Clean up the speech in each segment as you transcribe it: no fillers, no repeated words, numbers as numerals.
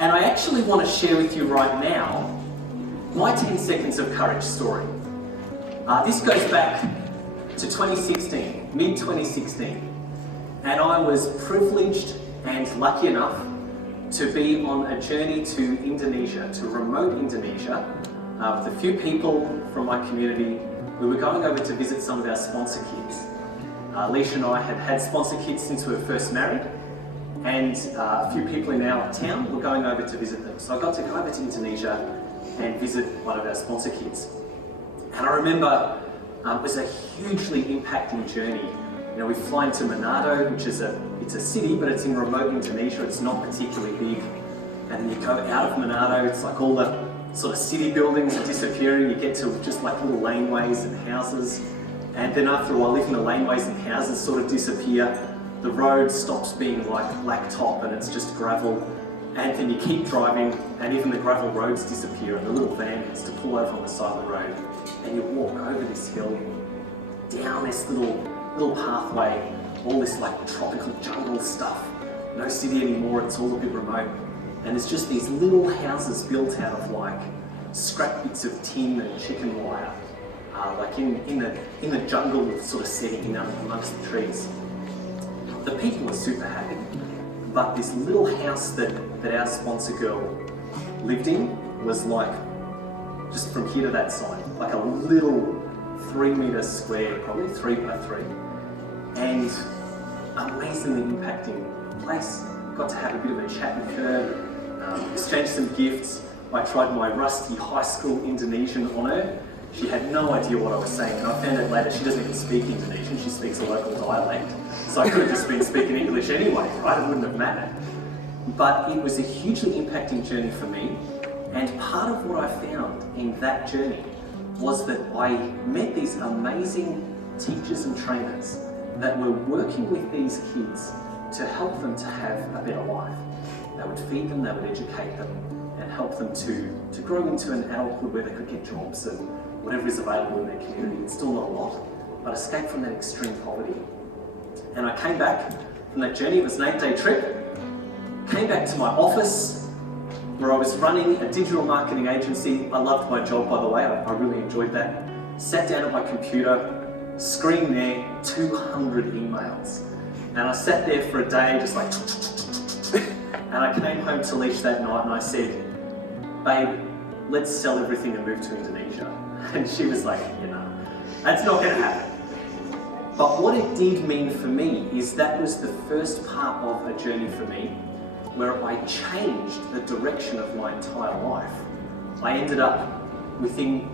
And I actually want to share with you right now my 10 seconds of courage story. This goes back to 2016, mid-2016. And I was privileged and lucky enough to be on a journey to Indonesia, to remote Indonesia, with a few people from my community. We were going over to visit some of our sponsor kids. Leisha and I had sponsor kids since we were first married, and a few people in our town were going over to visit them. So I got to go over to Indonesia and visit one of our sponsor kids. And I remember it was a hugely impacting journey. You know, we fly into Manado, which is it's a city, but it's in remote Indonesia. It's not particularly big. And then you go out of Manado, it's like all the sort of city buildings are disappearing. You get to just like little laneways and houses. And then after a while, even the laneways and houses sort of disappear. The road stops being like blacktop and it's just gravel. And then you keep driving and even the gravel roads disappear and the little van gets to pull over on the side of the road. And you walk over this hill, down this little pathway, all this like tropical jungle stuff. No city anymore, it's all a bit remote. And there's just these little houses built out of like scrap bits of tin and chicken wire, like in the jungle sort of setting amongst the trees. The people were super happy, but this little house that our sponsor girl lived in was like just from here to that side, like a little 3 metre square, probably 3 by 3, and amazingly impacting place. Got to have a bit of a chat with her, exchanged some gifts. I tried my rusty high school Indonesian on her. She had no idea what I was saying, and I found out later she doesn't even speak Indonesian, she speaks a local dialect. So I could have just been speaking English anyway, right? It wouldn't have mattered. But it was a hugely impacting journey for me, and part of what I found in that journey was that I met these amazing teachers and trainers that were working with these kids to help them to have a better life. They would feed them, they would educate them, and help them to grow into an adulthood where they could get jobs and whatever is available in their community. It's still not a lot, but escape from that extreme poverty. And I came back from that journey. It was an 8-day trip. Came back to my office where I was running a digital marketing agency. I loved my job, by the way. I really enjoyed that. Sat down at my computer, screen there, 200 emails. And I sat there for a day, just like, and I came home to Leash that night and I said, babe, let's sell everything and move to Indonesia. And she was like, you know, that's not gonna happen. But what it did mean for me is that was the first part of a journey for me where I changed the direction of my entire life. I ended up, within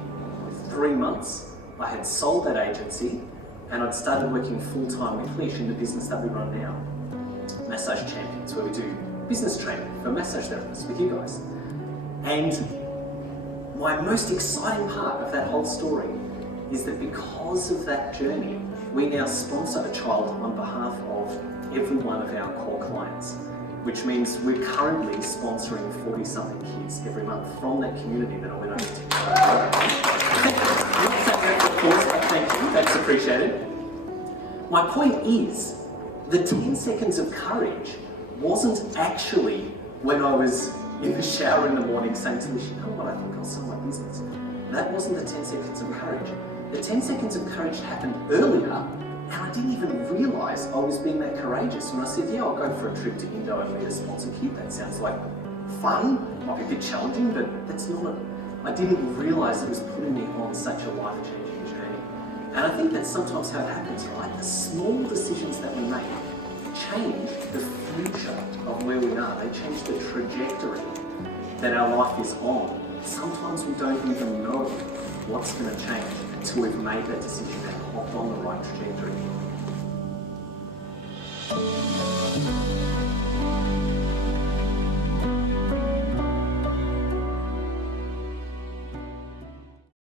3 months, I had sold that agency and I'd started working full-time with Leash in the business that we run now, Massage Champions, where we do business training for massage therapists with you guys. And my most exciting part of that whole story is that because of that journey, we now sponsor a child on behalf of every one of our core clients, which means we're currently sponsoring 40-something kids every month from that community that I went over to. Thank you, that's appreciated. My point is, the 10 seconds of courage wasn't actually when I was in the shower in the morning saying to me, you know what, I think I'll sell my business. That wasn't the 10 seconds of courage. The 10 seconds of courage happened earlier, and I didn't even realise I was being that courageous. When I said, yeah, I'll go for a trip to Indo and meet a sponsor kid, that sounds like fun, might be a bit challenging, but that's not I didn't realise it was putting me on such a life-changing journey. And I think that's sometimes how it happens, right? The small decisions that we make change the future of where we are. They change the trajectory that our life is on. Sometimes we don't even know what's going to change until we've made that decision and hopped on the right trajectory.